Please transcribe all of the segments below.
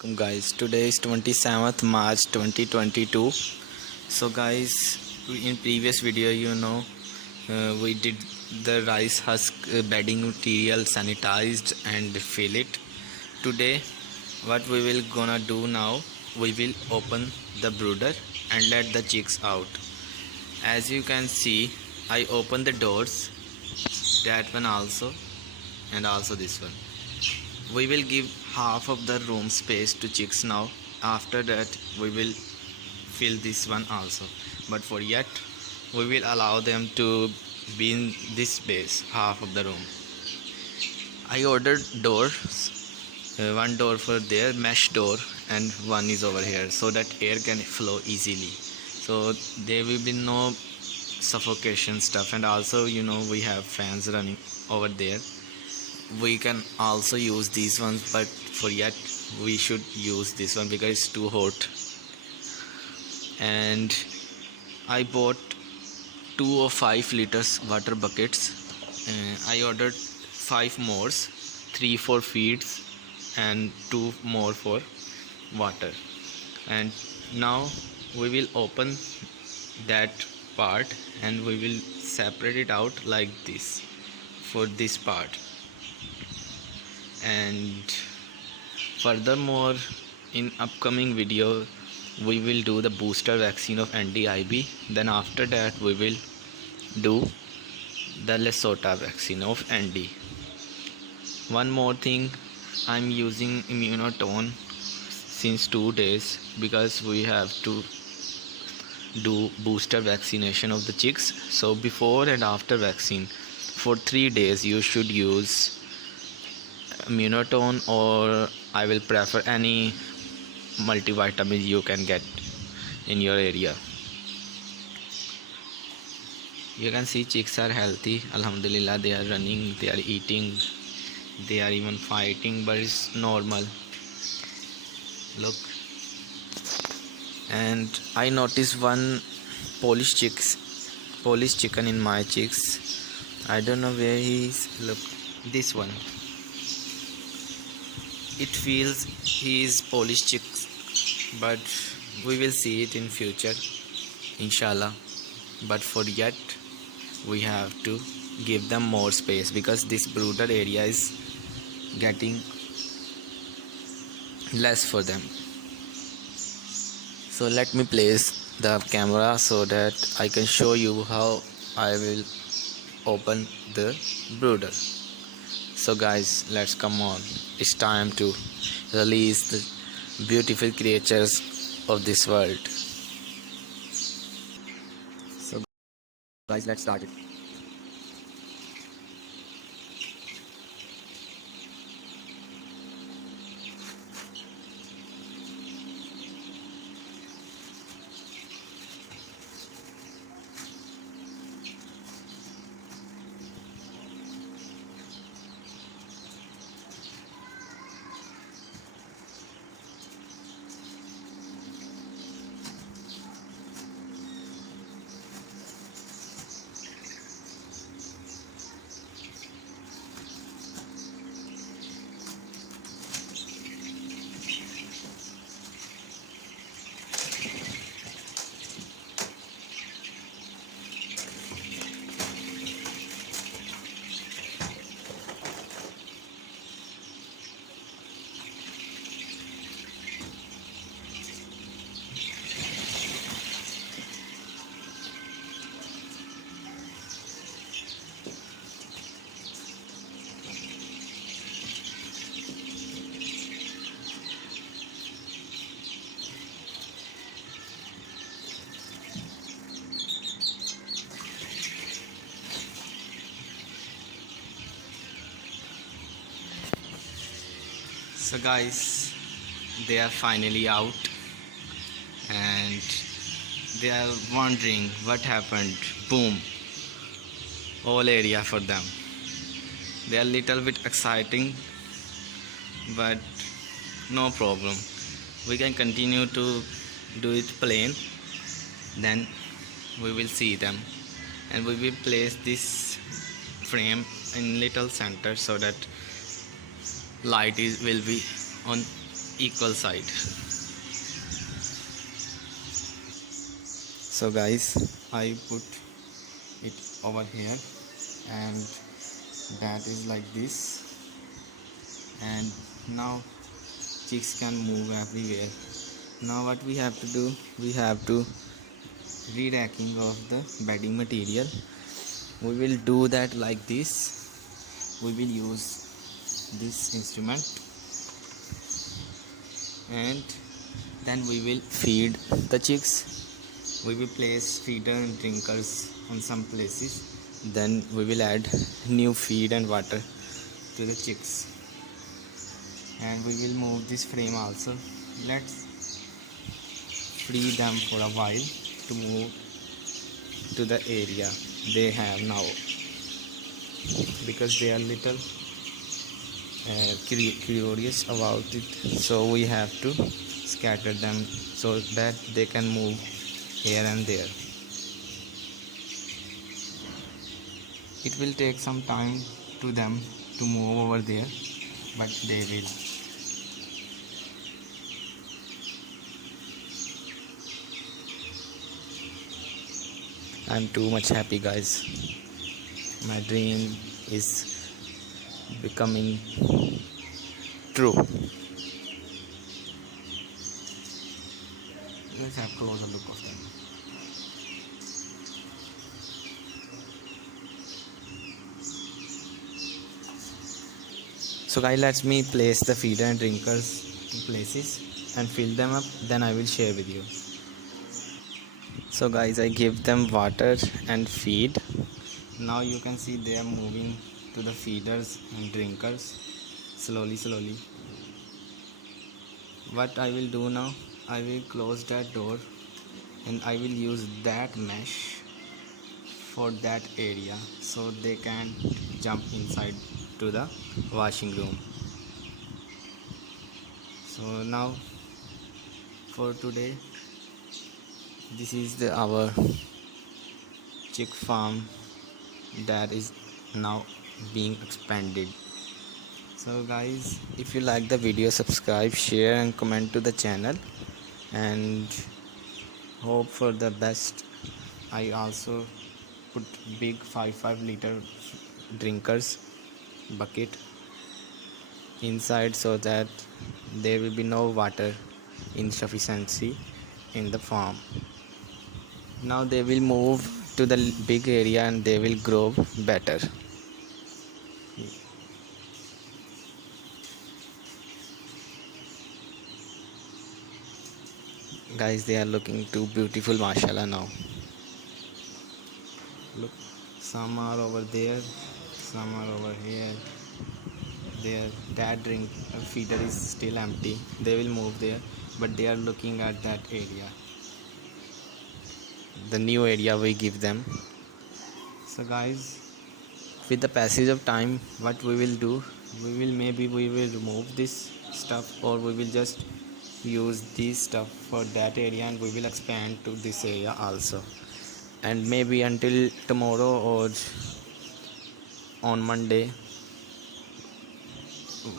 Welcome guys, today is 27th March 2022. So guys, in previous video we did the rice husk bedding material sanitized and fill it. Today what we will gonna do now, we will open the brooder and let the chicks out. As you can see, I open the doors, that one also, and also this one. We will give half of the room space to chicks now. After that we will fill this one also, but for yet we will allow them to be in this space, half of the room. I ordered doors, one door for there, mesh door, and one is over here, so that air can flow easily, so there will be no suffocation stuff. And also we have fans running over there. We can also use these ones, but for yet we should use this one because it's too hot. And I bought 2 or 5 liters water buckets. I ordered 5 more, 3 for feeds and 2 more for water. And now we will open that part and we will separate it out like this for this part. And furthermore, in upcoming video we will do the booster vaccine of NDIB. Then after that we will do the Lesota vaccine of ND. One more thing, I'm using immunotone since 2 days because we have to do booster vaccination of the chicks. So before and after vaccine for 3 days you should use immunotone, or I will prefer any multivitamin you can get in your area. You can see chicks are healthy, alhamdulillah. They are running, they are eating, they are even fighting, but it's normal. Look. And I noticed one Polish chicken in my chicks. I don't know where he is. Look, this one. It feels he is Polish chick, but we will see it in future, inshallah. But for yet we have to give them more space because this brooder area is getting less for them. So let me place the camera so that I can show you how I will open the brooder. So guys, let's come on. It's time to release the beautiful creatures of this world. So guys, let's start it. So guys, they are finally out and they are wondering what happened. Boom, whole area for them. They are little bit exciting, but no problem. We can continue to do it plain, then we will see them. And we will place this frame in little center so that light will be on equal side. So guys, I put it over here, and that is like this, and now chicks can move everywhere. Now what we have to do, we have to re-racking of the bedding material. We will do that like this. We will use this instrument, and then we will feed the chicks. We will place feeder and drinkers on some places, then we will add new feed and water to the chicks, and we will move this frame also. Let's free them for a while to move to the area they have now, because they are little curious about it, so we have to scatter them so that they can move here and there. It will take some time to them to move over there, but they will. I'm too much happy, guys. My dream is becoming true. Let's have a closer look of them. So guys, let me place the feeder and drinkers in places and fill them up, then I will share with you. So guys, I give them water and feed. Now you can see they are moving to the feeders and drinkers slowly. What I will do now, I will close that door and I will use that mesh for that area so they can jump inside to the washing room. So now for today, this is our chick farm that is now being expanded. So guys, if you like the video, subscribe, share and comment to the channel, and hope for the best. I also put big 5 liter drinkers bucket inside so that there will be no water insufficiency in the farm. Now they will move to the big area and they will grow better. Guys, they are looking too beautiful, mashallah. Now look, some are over there, some are over here. That drink feeder is still empty. They will move there, but they are looking at that area, the new area we give them. So guys, with the passage of time, what we will do, we will remove this stuff, or we will just use this stuff for that area and we will expand to this area also. And maybe until tomorrow or on Monday,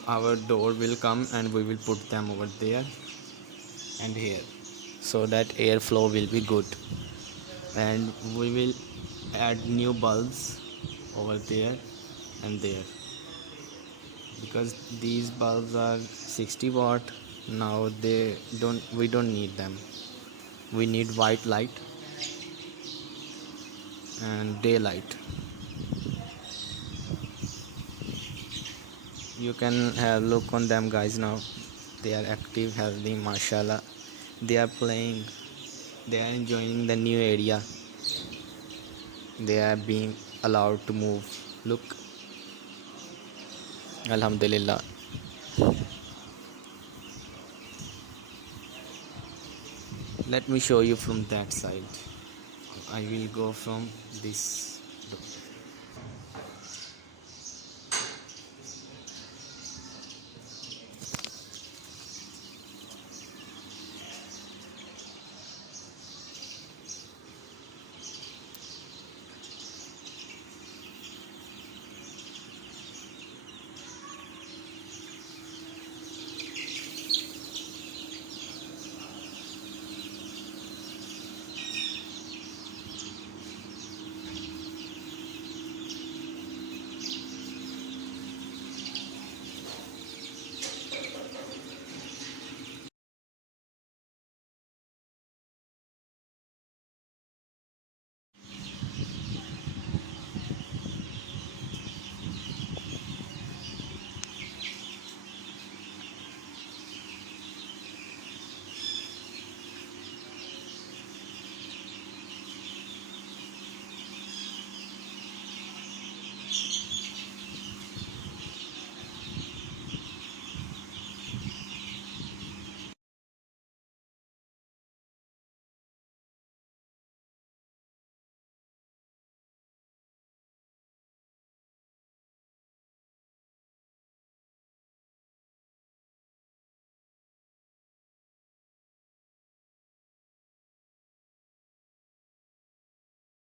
our door will come and we will put them over there and here, so that airflow will be good. And we will add new bulbs over there and there, because these bulbs are 60 watt. Now we don't need them. We need white light and daylight. You can have a look on them, guys. Now they are active, healthy, mashallah. They are playing, they are enjoying the new area. They are being allowed to move. Look, alhamdulillah. Let me show you from that side. I will go from this